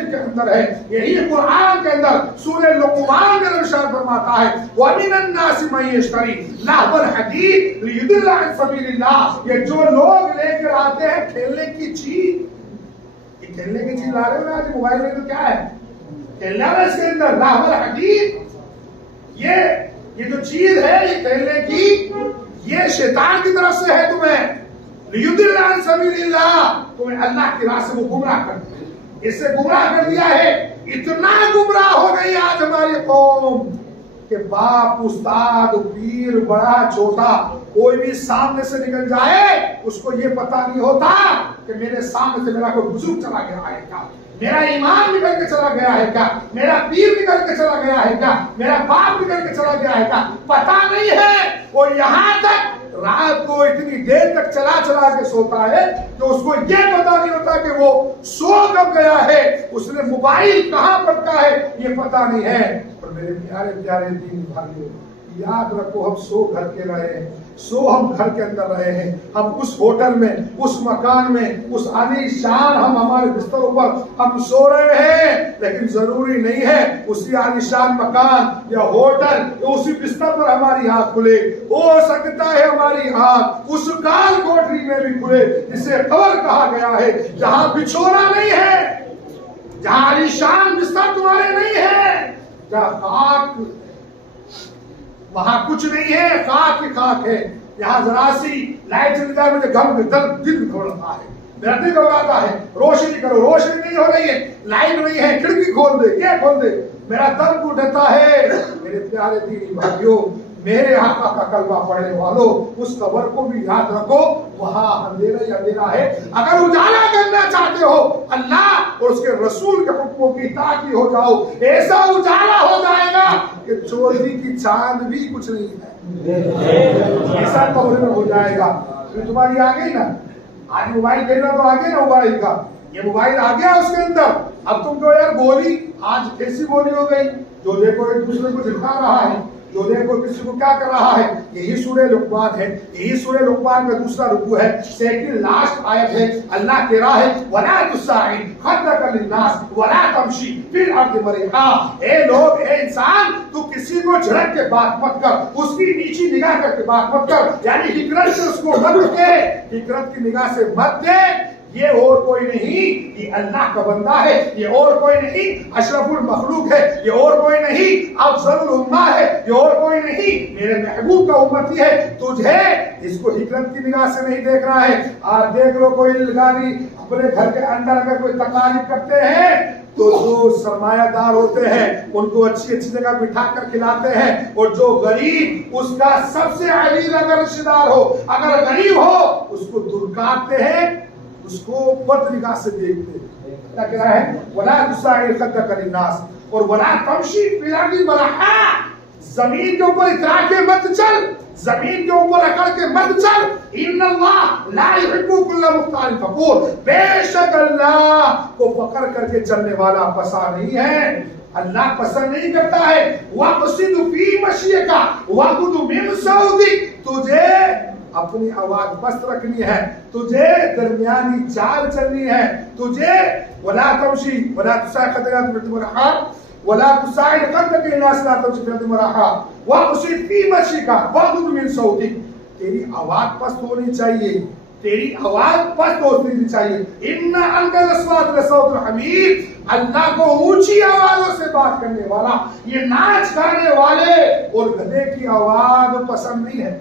शरीफ के अंदर है, यही कुरान के अंदर सूरह लुक़मान में इरशाद फरमाता है व मिनन नासि मन यश्तरी लहवल हदीस लियुदिल्ला अन सबीलिल्लाह। ये जो लोग लेकर आते हैं खेलने की चीज, ये खेलने की चीज ला रहे हो ना आज मोबाइल में, तो क्या है खेलने वाला इसके अंदर लहवल हदीस, ये जो चीज है ये खेलने की, ये शैतान की तरफ से है तुम्हें, लियुदिल्ला अन सबीलिल्लाह, तुम्हें अल्लाह की राह से वो गुमराह कर दिया, इससे गुमराह कर दिया है। इतना गुमराह हो गई आज हमारी कौम कि बाप उस्ताद पीर बड़ा छोटा कोई भी सामने से निकल जाए उसको ये पता नहीं होता कि मेरे सामने से मेरा कोई बुजुर्ग चला गया है क्या, मेरा इमाम निकल के चला गया है क्या, मेरा पीर निकल के चला गया है क्या, मेरा बाप निकल के चला गया है क्या, पता नहीं है। वो यहाँ तक रात को इतनी देर तक चला चला के सोता है कि उसको ये पता नहीं होता कि वो सो कब गया है, उसने मोबाइल कहाँ पटका है ये पता नहीं है। और मेरे प्यारे प्यारे दीन भाइयों, याद रखो हम सो घर के रहे हैं, सो हम घर के अंदर रहे हैं, हम उस होटल में, उस मकान में, उस आलीशान हम हमारे बिस्तरों पर हम सो रहे हैं, लेकिन जरूरी नहीं है उसी आलीशान मकान या होटल या उसी बिस्तर पर हमारी आंख खुले। हो सकता है हमारी आंख उस काल कोठरी में भी खुले जिसे कब्र कहा गया है, जहां बिछोना नहीं है, जहां आलीशान बिस्तर तुम्हारे नहीं है, जहां खाक, वहां कुछ नहीं है, खाक ही खाक है। यहाँ जरा सी लाइट चली जाए मुझे दिल घबराता है, मेरा दिल घबराता है, रोशनी करो, रोशनी नहीं हो रही है, लाइट नहीं है, खिड़की खोल दे, क्या खोल दे, मेरा दम उठता है। मेरे प्यारे दीनी भाइयों, मेरे आका का कलमा पढ़ने वालों, उस कब्र को भी याद रखो, वहां अंधेरा ही अंधेरा है। अगर उजाला करना चाहते हो अल्लाह और उसके रसूल के हुक्मों की ताकी हो जाओ, ऐसा उजाला हो जाएगा कि चोरी की चांद भी कुछ नहीं है, ऐसा कब्र में हो जाएगा। तो तुम्हारी आ गई ना, आज मोबाइल खेलना तो आ गया ना मोबाइल का, ये मोबाइल आ गया उसके अंदर, अब तुम कहो यार गोली, आज कैसी गोली हो गई, जो देखो एक दूसरे को झटका रहा है, जो देखो किसी को क्या कर रहा है। यही सूरह लुक़मान है, यही सूरह लुक़मान का दूसरा रुकू है, सेकंड लास्ट आयत है। अल्लाह कह रहा है वला तुसाइद खद्दक लिन्नास वला तमशी फिल अर्द मरीहा। ए लोग, ए इंसान, तू किसी को झड़क के बात मत कर, उसकी नीची निगाह करके बात मत कर, यानी हिकरत से उसको मत दे, हिकरत की निगाह से मत दे। ये और कोई नहीं, ये अल्लाह का बंदा है, ये और कोई नहीं अशरफुल मखलूक है, ये और कोई नहीं अफजलुल उम्मा है, ये और कोई नहीं मेरे महबूब का उम्मती है। तुझे इसको हिकरत की निगाह से नहीं देख रहा है। आज देख लो कोई ललगारी अपने घर के अंदर अगर कोई तकलीफ करते हैं तो जो सरमायादार होते हैं उनको अच्छी अच्छी जगह बिठा कर खिलाते हैं, और जो गरीब उसका सबसे अजीज अगर रिश्तेदार हो, अगर गरीब हो, उसको दुर्कारते हैं, उसको बद निगाह से देखते हैं। क्या कह रहा है वला तुसाइद खद्दक लिन्नास और वला तमशी फिल अर्दि मरहा। जमीन के ऊपर इतरा के मत चल, जमीन के ऊपर अकड़ के मत चल। इन्नल्लाह ला युहिब्बु कुल्ला मुख्तालिन फखूर। बेशक अल्लाह को फख्र करके चलने वाला पसंद नहीं है, अल्लाह पसंद नहीं करता है। वक़सिद फी मशियका वग़ुद मिन सौतिक। तुझे अपनी आवाज मस्त रखनी है, तुझे दरमियानी चाल चलनी है, तुझे वला तमशी वला तुसाइद खद्दक मरहा वला तुसाइद खद्दक लिन्नास ला तमशी फिल अर्दि मरहा वक़सिद फी मशियका वग़ुद मिन सौतिक। तेरी आवाज पस्त होनी चाहिए, तेरी आवाज पस्त होनी चाहिए। इन्ना अनकल अस्वात लसौतुल हमीद। अल्लाह को ऊंची आवाजों से बात करने वाला, ये नाच गाने वाले और गधे की आवाज पसंद नहीं है।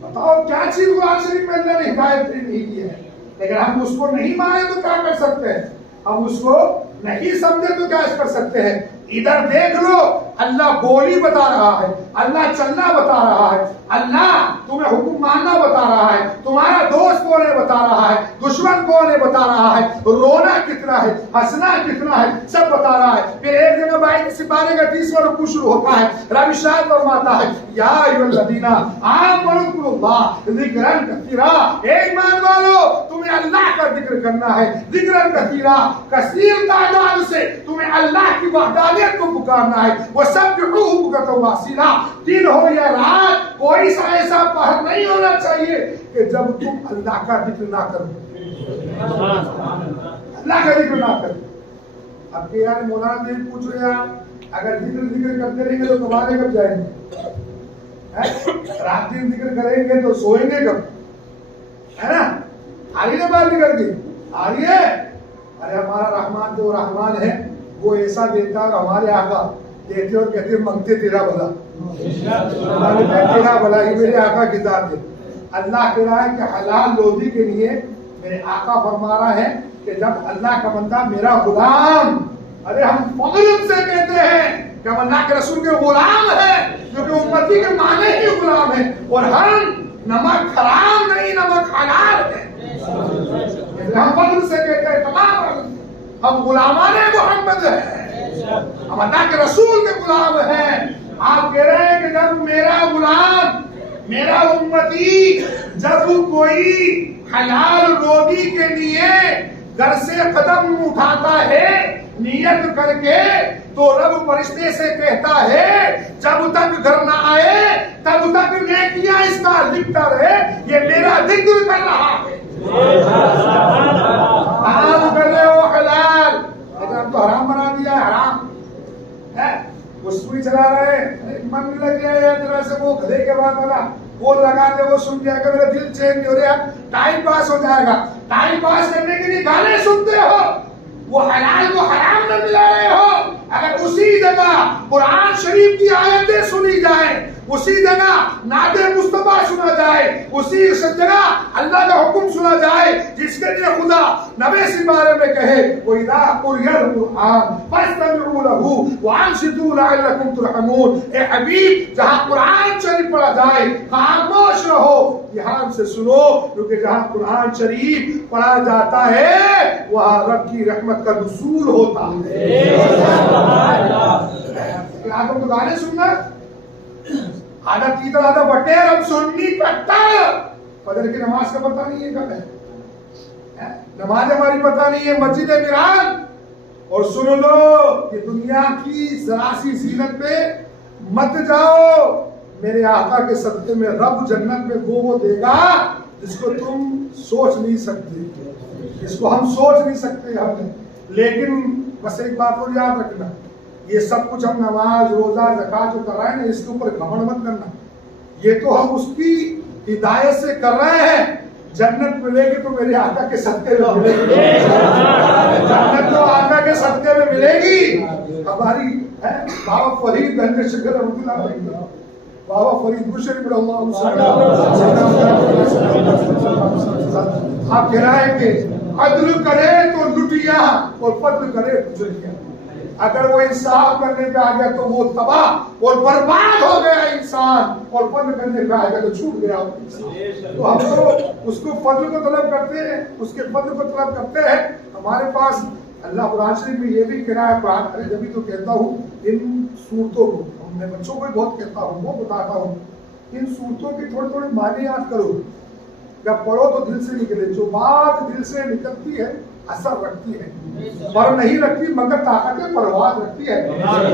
बताओ क्या चीज कुरान शरीफ में अल्लाह ने हिदायत नहीं की है, लेकिन हम उसको नहीं माने तो क्या कर सकते हैं, हम उसको नहीं समझे तो क्या कर सकते हैं। इधर देख लो, अल्लाह बोली बता रहा है, अल्लाह चलना बता रहा है, अल्लाह तुम्हें हुक्म मानना बता रहा है, तुम्हारा दोस्त कौन है बता रहा है, दुश्मन कौन है बता रहा है, रोना कितना है, हंसना कितना है, सब बता रहा है। फिर एक जगह बाइक सिपारे का 30वां रुकू शुरू होता है, रब इरशाद फरमाता है या अय्युहल्लज़ीना आमनुल्लाह ज़िक्रन कसीरा। ए ईमान वालों, तुम्हें अल्लाह का जिक्र करना है, ज़िक्रन कसीरा, कसीर तादाद से तुम्हें अल्लाह की वहदानियत को पुकारना है। वो सब बुकरतन व असीला। दिन हो या रात, कोई सा ऐसा पहर नहीं होना चाहिए कि जब तुम अल्लाह का जिक्र ना करो। अल्लाह का जिक्र ना करें। अब के यार मौलाना जी पूछ रहे यार, अगर जिक्र करते रहेंगे तो कमाने कब जाएंगे? रात दिन जिक्र करेंगे तो सोएंगे कब? है ना? आ रही है बात निकल गई, आ रही है। अरे हमारा रहमान जो रहमान है वो ऐसा देता है, हमारे आका देते और कहते मंगते तेरा भला, तेरा भला ही मेरे आका की जात है। अल्लाह कह रहा है कि हलाल रोजी के लिए मेरे आका फरमा रहा है कि जब अल्लाह का बंदा मेरा गुलाम, अरे हम फख्र से कहते हैं कि हम अल्लाह के रसूल के गुलाम है, क्योंकि उम्मती के माने ही गुलाम है, और हम नमक हराम नहीं नमक हलाल है। हम फख्र से कहते हैं तमाम हम गुलामाने मोहम्मद है, हम अल्लाह के रसूल के गुलाम हैं। आप कह रहे हैं कि जब मेरा गुलाम मेरा उम्मती जब कोई हलाल रोटी के लिए घर से कदम उठाता है नियत करके, तो रब फरिश्ते से कहता है जब तक घर ना आए तब तक नेकियां इसका लिखता रहे, ये मेरा जिक्र कर रहा है। हराम कर रहे हो हलाल, लेकिन तो हराम बना दिया, हराम है। वो सुई चला रहे, मन नहीं लग गया है तरह से, वो गधे के बाद वाला वो लगा दे, वो सुन जाएगा, मेरा दिल चैन नहीं हो रहा, टाइम पास हो जाएगा। टाइम पास करने के लिए गाने सुनते हो, वो हलाल को हराम में मिला रहे हो। अगर उसी जगह कुरान शरीफ की आयतें सुनी जाए, उसी जगह नाते मुस्तफा सुना जाए, उसी जगह अल्लाह का हुक्म सुना जाए जिसके लिए खुदा नबी के बारे में कहे वो इदा कुरियल कुरान फस्तमिउ लहू वअनसितू लअल्लकुम तुरहमून। ए हबीब, जहां कुरान शरीफ पढ़ा जाए खामोश रहो, ध्यान से सुनो, क्योंकि जहां कुरान शरीफ पढ़ा जाता है वहां रब की रहमत का नुज़ूल होता है। तो गाने सुनना आधा तीतर आधा बटेर, अब सुन्नी कट्टर। फजर की नमाज का पता नहीं है कब है, नमाज हमारी पता नहीं है, मस्जिद वीरान। और सुन लो कि दुनिया की जरासी जीनत पे मत जाओ, मेरे आका के सदके में रब जन्नत में वो देगा जिसको तुम सोच नहीं सकते, जिसको हम सोच नहीं सकते हमने। लेकिन बस एक बात और याद रखना, ये सब कुछ हम नमाज रोजा ज़कात जो कर रहे हैं ना, इसके ऊपर घमंड मत करना। ये तो हम उसकी हिदायत से कर रहे हैं। जन्नत मिलेगी तो मेरे आका के सदके में मिलेगी, जन्नत तो आका के सदके में मिलेगी। हमारी बाबा फरीद गंज शिखर बाबा फरीद मुशर्रफ आप कह रहे हैं कि अदल करे तो लुटिया और फद्ल करे जुलिया। अगर वो इंसाफ करने पे आ गया तो वो तबाह और बर्बाद हो गया इंसान, और फद्ल करने पे आ गया तो छूट गया इंसान। तो हम तो उसको फद्ल को तलब करते हैं, उसके फद्ल को तलब करते हैं। हमारे पास अल्लाह कुरान शरीफ में ये भी कह रहा है, अरे जब भी तो कहता हूँ इन सूरतों को, मैं बच्चों को भी बहुत कहता हूँ, वो बताता हूँ, इन सूरतों की थोड़ी थोड़ी माने याद करो, जब पढ़ो तो दिल से निकले। जो बात दिल से निकलती है असर रखती है, पर नहीं रखती मगर ताकत परवाज रखती है।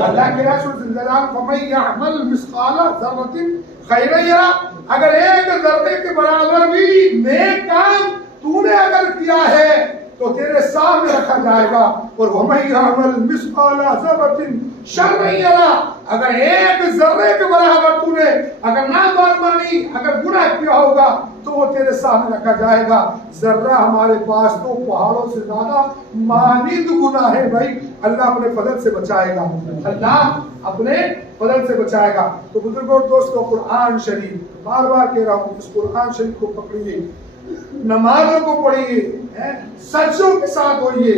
अल्लाह के अगर एक जर्रे के बराबर भी नेक काम तूने अगर किया है तो तेरे सामने रखा जाएगा, और अगर एक जर्रे के बराबर तूने अगर नाफरमानी अगर गुनाह किया होगा तो वो तेरे सामने रखा जाएगा। जर्रा हमारे पास तो पहाड़ों से ज्यादा मानीद गुनाह है भाई। अल्लाह अपने फजल से बचाएगा, अल्लाह अपने फजल से बचाएगा। तो बुजुर्गों और दोस्तों, कुरान शरीफ बार बार कह रहा हूँ, इस कुरान शरीफ को पकड़िए, नमाजों को पढ़िए, सज्जों के साथ होइए।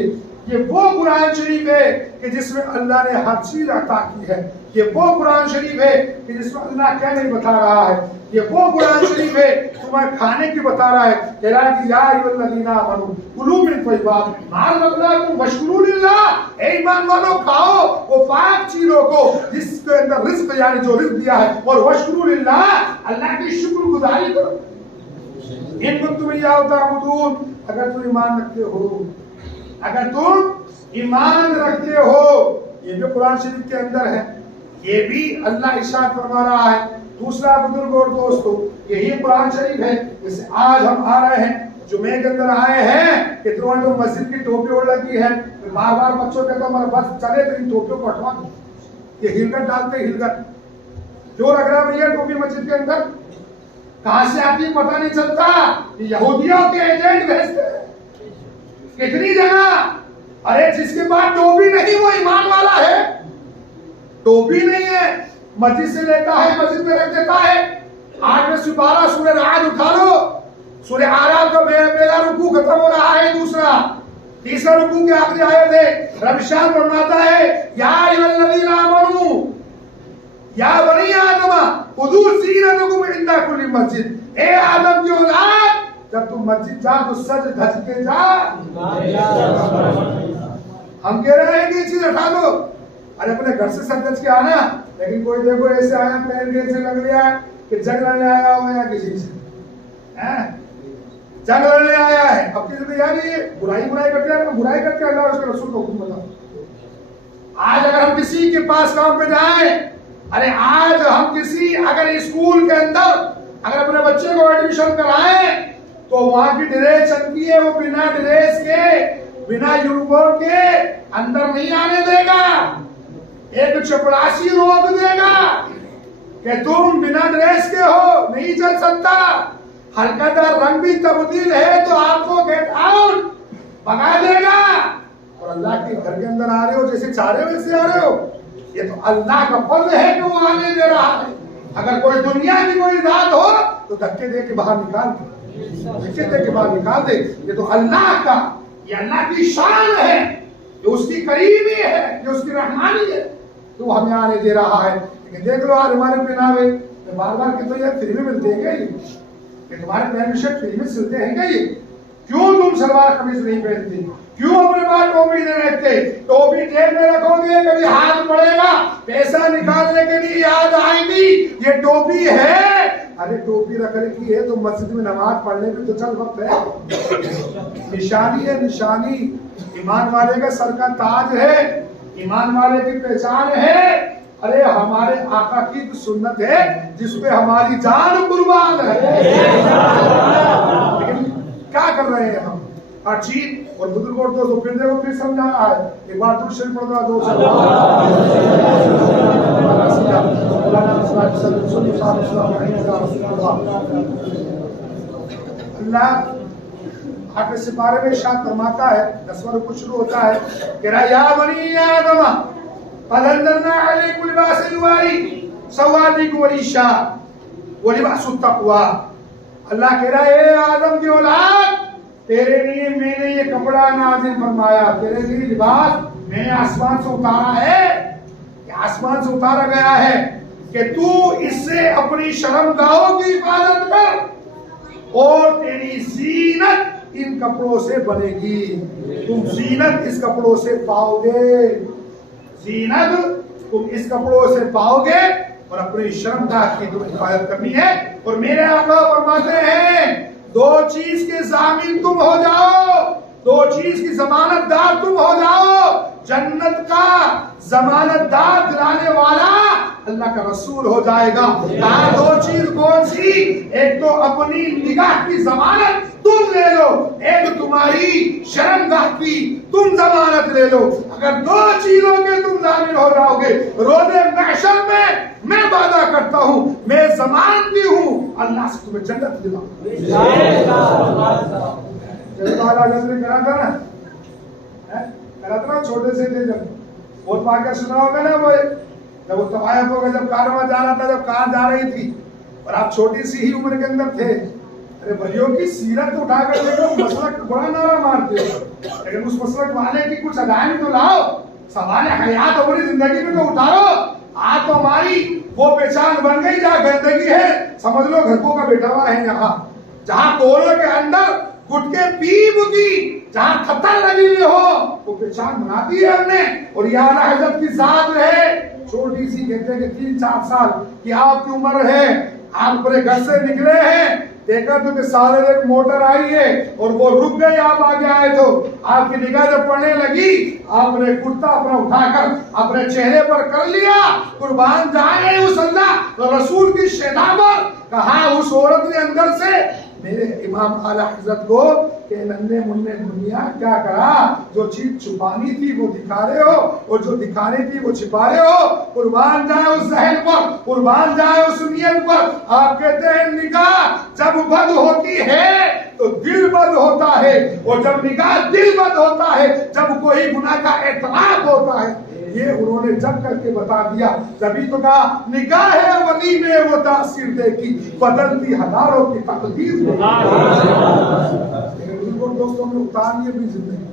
ये वो कुरान शरीफ है कि जिसमें अल्लाह ने हर चीज अता की है। ये वो कुरान शरीफ है कि जिसमें अल्लाह क्या नहीं बता रहा है। ये वो कुरान शरीफ है तुम्हें खाने की बता रहा है, कह रहा है कि या अय्युहल्लज़ीना आमनू कुलू मिन तय्यिबात मा रज़क़नाकुम वश्कुरू लिल्लाह, ए ईमान वालों खाओ वो पाक चीजों को जिसके अंदर रिज्क यानी जो रिज्क दिया है, और वश्कुरू लिल्लाह, अल्लाह की शुक्रगुजारी करो। इन कुंतुम इय्याहु तअबुदून, अगर तुम ईमान रखते हो, अगर तुम ईमान रखते हो। ये भी कुरान शरीफ के अंदर है, ये भी अल्लाह इरशाद फरमा रहा है। दूसरा बुजुर्ग और दोस्तों, यही कुरान शरीफ है जिससे आज हम आ रहे हैं। जुमे के अंदर आए हैं कि तुमने तो मस्जिद की टोपी ओढ़ रखी है, बार बार बच्चों के तो हमारा बस चले तो इन टोपियों को हटवा दो। ये हिलगट डालते हिलगट क्यों रख रहा है भैया टोपी मस्जिद के अंदर? कहां से आती पता नहीं चलता। यहूदियों के एजेंट भेजते हैं कितनी जगह। अरे जिसके पास टोपी नहीं वो ईमान वाला है, टोपी नहीं है मस्जिद से लेता है, मस्जिद में रख देता है। 8 में सुपारा सूरह राज उठा लो, सूरह आराफ का पहला रुकू खत्म हो रहा है, दूसरा तीसरा रुकू के आखिरी आयत है। रब शान फरमाता है या अय्युहल्लज़ीना आमनू या बनी आदम खुदू ज़ीनतकुम इंदा कुल्ली मस्जिद। ए आदम की औलाद जब तुम मस्जिद जा तो सज धज के जा। हम कह रहे हैं कि ये चीज हटा दो, अरे अपने घर से सज धज के आना। लेकिन कोई देखो ऐसे आया पहन के ऐसे लग रहा है कि जंग लड़ने आया हो या किसी से जंग लड़ने आया है। अब किसी को यार ये बुराई करते हैं, बुराई करके अल्लाह और उसके रसूल को हुक्म बताओ। आज अगर हम किसी के पास काम पे जाएं, अरे आज हम किसी अगर स्कूल के अंदर अगर अपने बच्चे को एडमिशन कराएं तो वहां की ड्रेस चलती है, वो बिना ड्रेस के बिना यूनिफॉर्म के अंदर नहीं आने देगा। एक चपरासी रोक देगा कि तुम बिना ड्रेस के हो, नहीं चल सकता। हल्कादार रंग भी तब्दील है तो आपको गेट आउट भगा देगा। और अल्लाह के घर के अंदर आ रहे हो, जैसे चाह रहे हो वैसे आ रहे हो। ये तो अल्लाह का फर्ज है कि वो आने दे रहा है। अगर कोई दुनिया की कोई जात हो तो धक्के दे के बाहर निकाल दे, धक्के दे के बाहर निकाल दे। ये तो अल्लाह का, ये अल्लाह की शान है, जो उसकी करीबी है, जो उसकी रहमानी है, तो हमें आने दे रहा है। लेकिन देख लो आज हमारे पहनावे बार बार कहते यार फ्री में मिलते हैं क्या ये तुम्हारे पैंट शर्ट फ्री में सिलते हैं क्या ये? क्यों तुम सलवार कमीज नहीं पहनते? क्यों अपने पास टोपी नहीं रखते? टोपी जेब में रखोगे कभी हाथ पड़ेगा, पैसा निकालने के लिए याद आएगी ये टोपी है। अरे टोपी रख रखी है तो मस्जिद में नमाज पढ़ने में तो चल वक्त है। निशानी है, निशानी ईमान वाले का सर का ताज है, ईमान वाले की पहचान है। अरे हमारे आका की सुन्नत है जिसपे हमारी जान कुर्बान है। लेकिन क्या कर रहे हैं हम? हर चीज और बुजुर्ग और तो फिर देखो फिर समझा रहा है। एक बार दूर शरीफ पढ़ रहा दो अल्लाह 8वें सिपारे में इरशाद फरमाता है, 10वां रुकू शुरू होता है कि या बनी आदम फलंदना अलैकुम लिबास युवारी सवादिकुम वरीशा व लिबासुत तक़वा। अल्लाह कह रहा है आदम की औलाद तेरे लिए मैंने ये कपड़ा नाज़िल फरमाया, तेरे लिए लिबास मैंने आसमान से उतारा है। ये आसमान से उतारा गया है कि तू इससे अपनी शर्मगाहों की हिफाजत कर और तेरी जीनत इन कपड़ों से बनेगी। तुम जीनत इस कपड़ों से पाओगे, जीनत तुम इस कपड़ों से पाओगे और अपनी शर्मगाह की तुम्हें हिफाजत करनी है। और मेरे आका फरमाते हैं दो चीज के जामीन तुम हो जाओ, दो चीज की जमानतदार तुम हो जाओ। जन्नत का जमानतदार दिलाने वाला अल्लाह का रसूल हो जाएगा। कहा दो चीज कौन सी? एक तो अपनी निगाह की जमानत तुम ले लो, एक तुम्हारी शर्मगाह की तुम जमानत ले लो। अगर दो चीजों के तुम जामिन हो जाओगे रोज़े महशर में मैं वादा करता हूँ, मैं जमानती हूँ अल्लाह से तुम्हें जन्नत दिलाऊंगा। करा था ना, करा था ना छोटे से थे जब बहुत वाक़या सुना होगा ना, वो जब वो तवायफ होगा, जब कार में जा रहा था, जब कार जा रही थी और आप छोटी सी ही उम्र के अंदर थे। अरे भाइयों की सीरत उठाकर देखो, मसलक बड़ा नारा मारते हो, लेकिन उस मसलक वाले की कुछ अदाएं तो लाओ, सवाल हयात हमारी जिंदगी में तो उतारो। आज तो हमारी वो पहचान बन गई जहाँ गंदगी है समझ लो घरकों का बैठा हुआ है, यहाँ जहाँ कोलों के अंदर गुटके पीप की जहाँ खतर लगी हुई हो वो पहचान बना दी है हमने। और यहाँ हजरत की जात है छोटी सी, कहते हैं कि 3-4 साल की आपकी उम्र है, आप अपने घर से निकले हैं, देखा तो कि सारे एक मोटर आई है और वो रुक गई, आप आगे आए तो आपकी निगाह जब पड़ने लगी आपने कुर्ता अपना उठाकर अपने चेहरे पर कर लिया। कुर्बान जाए उस अल्लाह तो रसूल की शहनामत कहा उस औरत ने अंदर से मेरे इमाम आला हजरत को कि नन्हे मुन्ने दुनिया क्या करा, जो चीज छुपानी थी वो दिखा रहे हो और जो दिखानी थी वो छिपा रहे हो। कुर्बान जाए उस जहन पर, कुर्बान जाए उस नियत पर। आप कहते हैं निगाह जब बद होती है तो दिल बद होता है, और जब निगाह दिल बद होता है जब कोई गुनाह का एतराफ होता है। ये उन्होंने जब करके बता दिया, तभी तो कहा निगाह वली में वो तासीर देखी, बदलती हजारों की तकदीर। दोस्तों में उतारिए भी जिंदगी,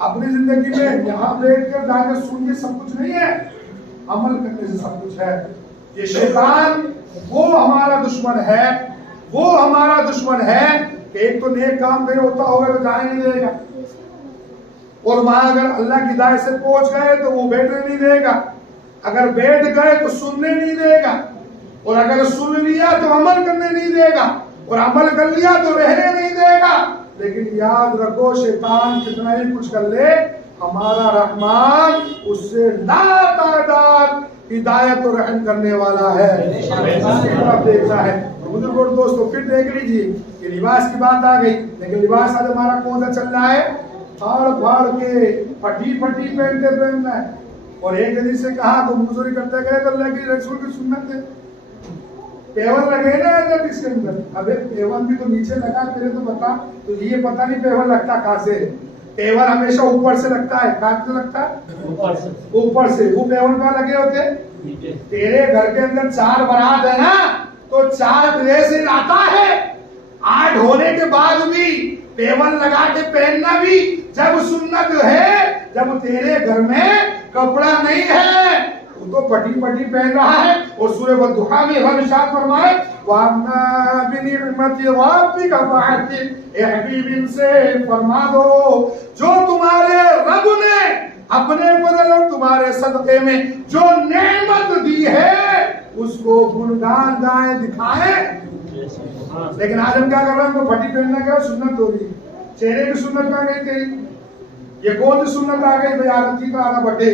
अपनी जिंदगी में यहाँ बैठ कर जाकर सुन के सब कुछ नहीं है, अमल करने से सब कुछ है। ये शैतान वो हमारा दुश्मन है, वो हमारा दुश्मन है। एक तो नेक काम कहीं होता होगा तो जाने नहीं देगा, और वहां अगर अल्लाह की हिदायत से पहुंच गए तो वो बैठने नहीं देगा, अगर बैठ गए तो सुनने नहीं देगा, और अगर सुन लिया तो अमल करने नहीं देगा, और अमल कर लिया तो रहने नहीं देगा। लेकिन याद रखो शैतान कितना ही कुछ कर ले, हमारा रहमान उससे लातादाद हिदायत और रहम करने वाला है, देखता है। बुजुर्गों दोस्तों फिर देख लीजिए कि लिबास की बात आ गई, लेकिन लिबास आज हमारा कौन सा चल रहा है, फाड़ फाड़ के फटी फटी पहनना है। और एक दिन से कहा तो मजदूरी करते गए तो अल्लाह की रसूल की सुन्नत है, पेवर लगे ना जब इसके अंदर। अबे पेवर भी तो नीचे लगा, पहले तो बता, तो ये पता नहीं पेवर लगता कहाँ से। पेवर हमेशा ऊपर से लगता है, कहाँ से लगता है, ऊपर से। वो पेवर कहाँ लगे होते, तेरे घर के अंदर 4 बारात है ना, तो 4 ड्रेस आता है, 8 होने के बाद भी पेवर लगा के पहनना भी जब सुन्नत है। जब तेरे घर में कपड़ा नहीं है वो तो पटी पटी पहन रहा है। और सूरह वद्दुहा में रब इरशाद फरमाए वान्ना बिनिअमति रब्बिका फहद्दिस, ए हबीब इनसे फरमा दो जो तुम्हारे रब ने अपने बदल और तुम्हारे सदके में जो नेमत दी है उसको गुणगान गाएं दिखाएं। लेकिन आज हम क्या कर रहे हैं, तो फटी पहनना क्या सुन्नत हो रही है, चेहरे की सुन्नत आ गई तेरी। ये कौन सी सुन्नत आ गई भाई, आरती का आना बटे,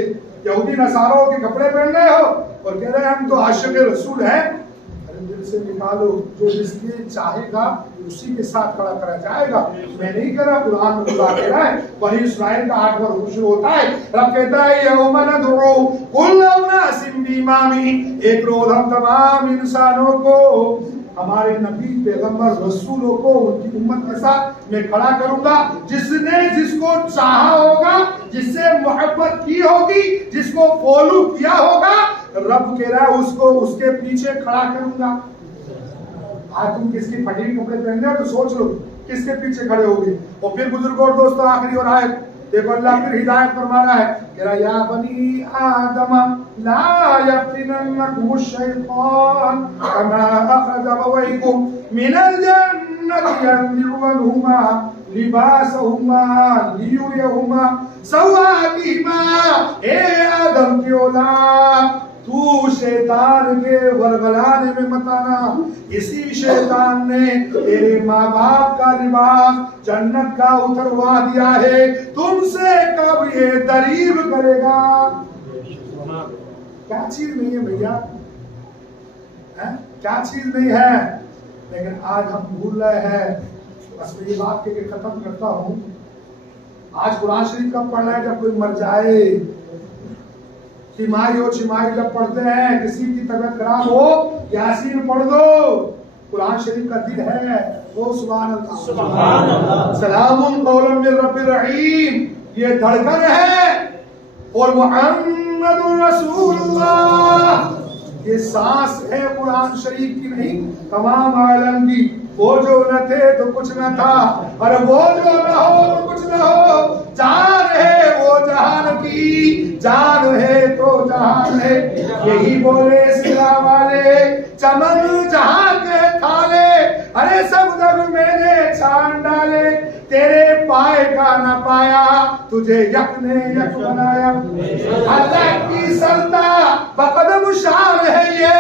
यहूदी नसारों के कपड़े पहन रहे हो और कह रहे हैं हम तो आशिक रसूल हैं। अरे दिल से निकालो, जो जिसके चाहेगा उसी के साथ खड़ा करा जाएगा। मैं नहीं कह रहा, कुरान में खुदा कह रहा है। बनी इस्राइल का 8 बार शुरू होता है, रब कहता है यौमा नदउ कुल्ल उनासिम बिइमामी, एक रोज हम तमाम इंसानों को, हमारे नबी पैगंबर रसूलों को उनकी उम्मत के साथ मैं खड़ा करूंगा। जिसने जिसको चाहा होगा, जिससे मोहब्बत की होगी, जिसको फॉलो किया होगा, रब कह रहा है उसको उसके पीछे खड़ा करूंगा। आज तुम किसकी फटी कपड़े पहन रहे हो तो सोच लो किसके पीछे खड़े होगे। और फिर बुजुर्गों और दोस्तों आखिरी और आयत देखो, अल्लाह फिर हिदायत फरमा रहा है, कह रहा या बनी आदम ला यफ्तिनन्नकुम शैतान कमा अखरज अबवैकुम मिनल जन्नति यंज़िउ अन्हुमा लिबासहुमा लियुरियहुमा सवातिहिमा। ए आदम की औलाद, तू शैतान के वरगलाने में मत आना। इसी शैतान ने तेरे माँ बाप का लिबास जन्नत का उतरवा दिया है, तुमसे कब ये दरीब करेगा। क्या चीज नहीं है भैया, क्या चीज नहीं है, लेकिन आज हम भूल रहे हैं। बस ये बात के खत्म करता हूँ। आज कुरान शरीफ कब पढ़ना है, जब कोई मर जाए। छिमाई जब पढ़ते हैं, किसी की तबीयत खराब हो, यासीन पढ़ दो, कुरान शरीफ का दिल है वो सुभान अल्लाह, सलामुन कौलन मिन रब्बिर रहीम, ये धड़कन है। और मुहम्मदुर रसूलुल्लाह, ये सांस है कुरान शरीफ की नहीं, तमाम आलम की। वो जो न थे तो कुछ न था, और वो जो न हो तो कुछ न हो। जान है वो जहान की, जान है तो जहान है। यही बोले सिरा वाले चमन जहां के थाले, अरे सब जग मैंने छान डाले। तेरे पाए का न पाया, तुझे यक ने यक बनाया। अल्लाह की सल्ता बकदम शान है ये,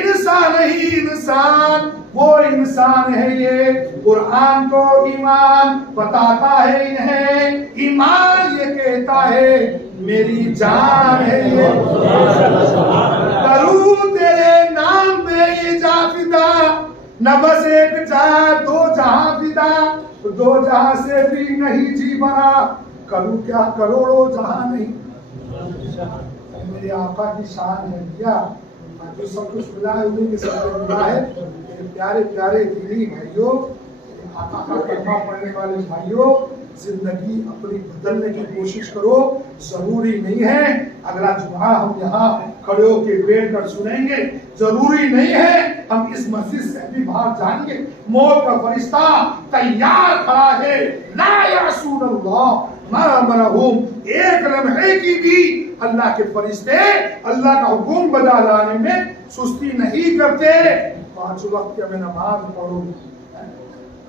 इंसान ही इंसान, वो इंसान है ये। कुरान तो ईमान बताता है इन्हें, ईमान ये कहता है मेरी जान है ये। करूं तेरे नाम पे ये जाफिदा, न बस एक चाह दो जहां फिदा, दो जहां से भी नहीं जी बना, करूं क्या करोड़ों जहां नहीं। मेरे आका की शान है क्या, जो सब कुछ मिला है उन्हीं के सब मिला है। मेरे प्यारे प्यारे दीनी भाइयों, आका का कलमा पढ़ने वाले भाइयों, जिंदगी अपनी बदलने की कोशिश करो। जरूरी नहीं है अगला जुमा हम यहाँ खड़े होकर बैठ कर सुनेंगे, जरूरी नहीं है हम इस मस्जिद से भी बाहर जाएंगे। मौत का फरिश्ता तैयार खड़ा है, ला यासून अल्लाह मा अमरहुम, एक लम्हे की भी अल्लाह के फरिश्ते अल्लाह का हुक्म बजा लाने में सुस्ती नहीं करते। 5 वक्त की हमें नमाज पढ़ो,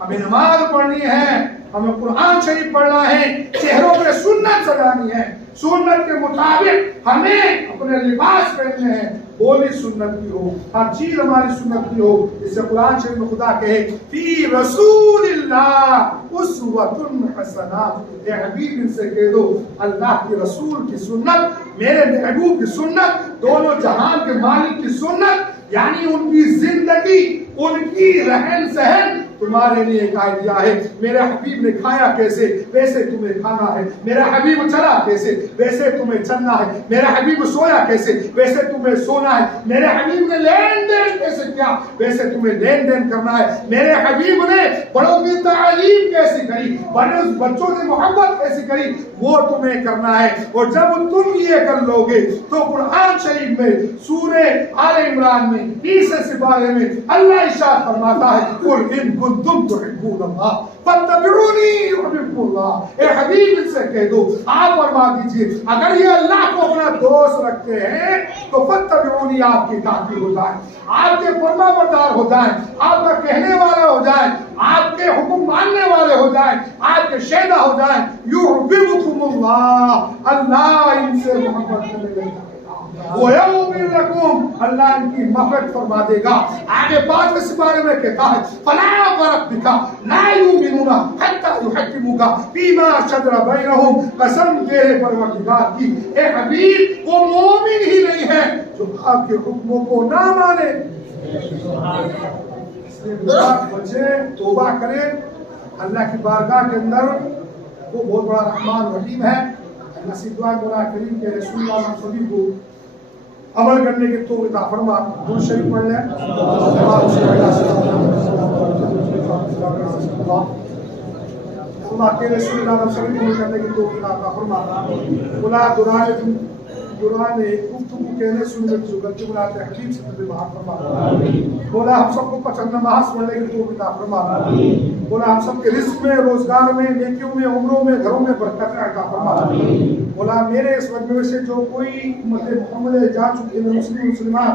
हमें नमाज पढ़नी है, हमें कुरान शरीफ पढ़ना है, चेहरों पे सुन्नत सजानी है, सुन्नत के मुताबिक हमें अपने लिबास पहनने हैं, बोली सुन्नत की हो, हर चीज हमारी सुन्नत की हो। इससे कुरान शरीफ में खुदा कहे फी रसूलिल्लाह उस्वतुन हसना, ए हबीब इनसे कह दो अल्लाह के रसूल की सुन्नत, मेरे महबूब की सुन्नत, दोनों जहान के मालिक की सुन्नत, यानी उनकी जिंदगी, उनकी रहन सहन तुम्हारे लिए कहा दिया है। मेरे हबीब ने खाया कैसे वैसे तुम्हें खाना है, मेरा हबीब चला कैसे वैसे तुम्हें चलना है, मेरा हबीब सोया कैसे वैसे तुम्हें सोना है, मेरे हबीब ने लेन देन कैसे किया वैसे तुम्हें लेन देन करना है, मेरे हबीब ने बड़ों की तालीम कैसे करी, बच्चों से मोहब्बत कैसे करी, वो तुम्हें करना है। और जब तुम ये कर लोगे तो कुरान शरीफ में सूरे आले इमरान में 30 सिपारे में अल्लाह इरशाद फरमाता है कुल इन कुंतुम तुहिब्बूनल्लाह फत्तबिऊनी युहिब्बुकुमुल्लाह। ए हबीब इनसे कह दो, आप फरमा दीजिए अगर ये अल्लाह को अपना दोस्त रखते हैं तो फत्तबिऊनी, आपकी ताबीर हो जाए, आपके फरमाबरदार हो जाए, आपका कहने वाला हो जाए, आपके हुक्म मानने वाले हो जाए, आपके शेदा हो जाए, युहिब्बुकुमुल्लाह, अल्लाह इनसे मोहब्बत करने लगेगा, अल्लाह इनकी मग़फ़िरत फरमा देगा। आगे 5वें सिपारे में कहता है फला वरब्बिका ला युमिनूना हत्ता युहक्किमुका फीमा शजरा बैनहुम, कसम तेरे परवरदिगार की ए हबीब वो मोमिन ही नहीं है जो आपके हुक्मों को ना माने। बचे तौबा करें अल्लाह की बारगाह के अंदर, वो बहुत बड़ा रहमान रहीम है। नसीब दुआ मौला करीम के रसूल हम सभी को अमल करने के तो अता फरमा। दुरूद शरीफ पढ़ लें। अल्लाह के रसूल हम सभी को करने के तो अता फरमा। खुदा दुराने गुफ्तगू कहने सुनने की जो गलती बुलाते हैं हकीम से तुझे माफ फरमा। बोला हम सबको पसंद नमाज पढ़ने की तो अता फरमा। बोला हम सबके रिस्क में, रोजगार में, नेकियों में, उम्रों में, घरों में बरकत अता फरमा। बोला मेरे इस मजमे से जो कोई उम्मत मोहम्मद जा चुके हैं मुस्लिम मुसलमान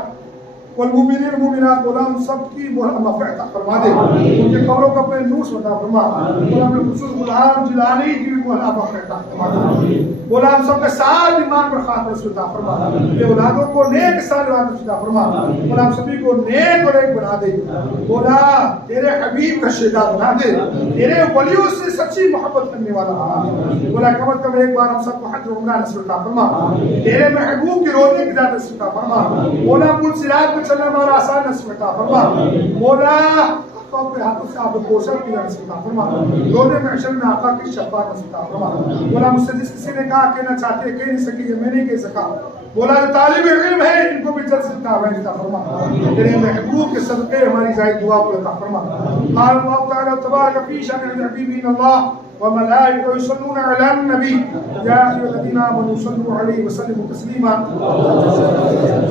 और मुमिनीन मुमिनात, बोला उन सब की मग़फ़िरत फरमा दे, उनके कब्रों को अपने नूर से अता फरमा। बोला हमें खुसूस गुलाम जिलानी की भी मग़फ़िरत फरमा दे। बोला हम सबके साथ ईमान पर खातिर अता फरमा, ये औलादों को नेक सालिहात अता फरमा। बोला हम सभी को नेक और एक बना दे। बोला तेरे हबीब का शेदा बना दे, तेरे वलियों से सच्ची मोहब्बत करने वाला बना दे। बोला कम से कम एक बार हम सबको हज उम्रा नसीब अता फरमा, तेरे महबूब की रोज़े की इजाज़त नसीब अता फरमा। बोला पुल सिरात पे चलना हमारा आसान नसीब अता फरमा। बोला अपने हाथों से आप पोषण की नसीब अता फरमा, रोज़े महशर में आका की शफ़ाअत नसीब अता फरमा। बोला मुझसे जिस किसी ने कहा कहना चाहते कह नहीं सके, मैं नहीं कह सका, बोला जो तालिब इल्म है इनको भी जल्द से जल्द अता फरमा। तेरे महबूब के सदक़े हमारी जायज़ दुआ को अता फरमा। क़ाल अल्लाहु तआला तबारक फ़ी शानिल हबीबिन अल्लाह व मलाइकतुहु युसल्लूना अलन नबी या अय्युहल्लज़ीना आमनू सल्लु अलैहि व सल्लिमू तस्लीमा।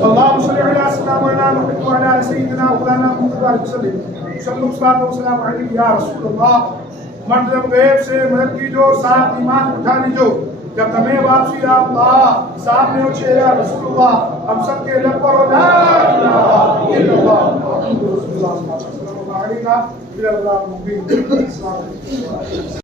अल्लाहुम्मा सल्लि अला सय्यिदिना मुहम्मद व अला सय्यिदिना मौलाना मुहम्मद व सल्लिम सल्लल्लाहु अलैहि या रसूल अल्लाह। मतलब गैब से मदद की जो साथ ईमान उठा लीजो, जब हमें वापसी या अल्लाह सामने हो चेहरा रसूलुल्लाह, हम सब के लब पर ला इलाहा इल्लल्लाह मुहम्मदुर रसूलुल्लाह सल्लल्लाहु अलैहि वसल्लम।